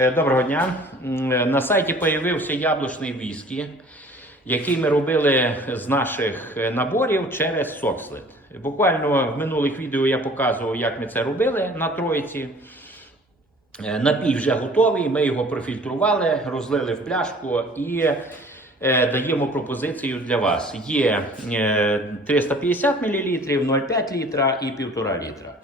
Е, Доброго дня. Е, На сайті появився яблучний віскі, який ми робили з наших е, наборів через Сокслет. Буквально в минулих відео я показував, як ми це робили на Троїці. Напій вже готовий, ми його профільтрували, розлили в пляшку і даємо пропозицію для вас. Є е, 350 мл, 0,5 літра і 1,5 літра.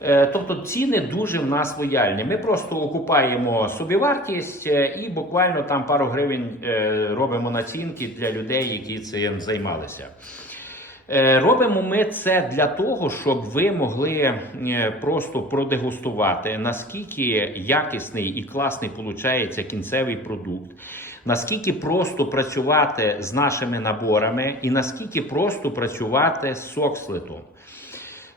Е, Тобто ціни дуже в нас лояльні. Ми просто окупаємо собівартість е, і буквально там пару гривень е, робимо націнки для людей, які цим займалися. Робимо ми це для того, щоб ви могли просто продегустувати, наскільки якісний і класний виходить кінцевий продукт, наскільки просто працювати з нашими наборами, і наскільки просто працювати з сокслетом.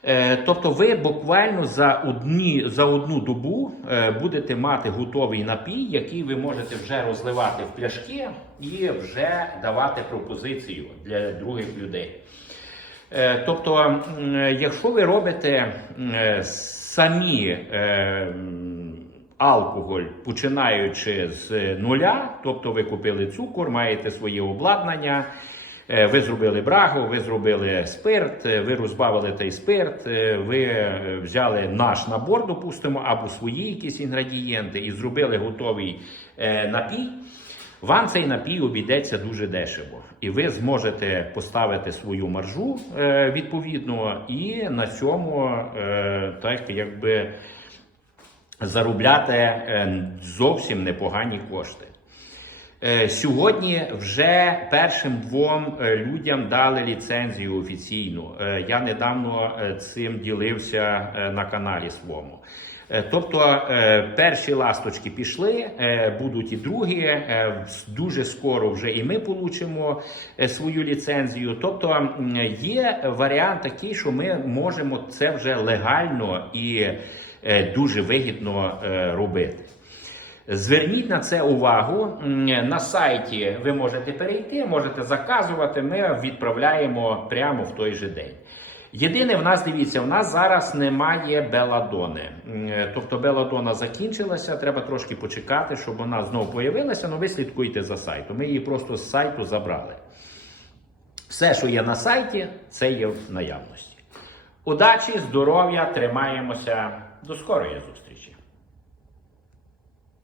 Е, Тобто ви буквально за одні, за одну добу е, будете мати готовий напій, який ви можете вже розливати в пляшки і вже давати пропозицію для других людей. Е, Тобто, якщо ви робите самі алкоголь, починаючи з нуля, тобто ви купили цукор, маєте своє обладнання, ви зробили брагу, ви зробили спирт, е, ви розбавили той спирт, е, ви е, взяли наш набор, допустимо, або свої якісь інгредієнти і зробили готовий е, напій. Вам цей напій обійдеться дуже дешево, і ви зможете поставити свою маржу е, відповідно, і на цьому е, так якби заробляти е, зовсім непогані кошти. Е, Сьогодні вже першим двом е, людям дали ліцензію офіційну. Е, Я недавно цим ділився на каналі своєму. Тобто перші ласточки пішли, будуть і другі. Дуже скоро вже і ми получимо свою ліцензію. Тобто є варіант такий, що ми можемо це вже легально і дуже вигідно робити. Зверніть на це увагу. На сайті ви можете перейти, можете заказувати. Ми відправляємо прямо в той же день. Єдине, в нас дивіться, в нас зараз немає беладони. Тобто беладона закінчилася, треба трошки почекати, щоб вона знову появилася. але ви слідкуйте за сайтом. Ми її просто з сайту забрали. Все, що є на сайті, це є в наявності. Удачі, здоров'я, тримаємося. До скорої зустрічі!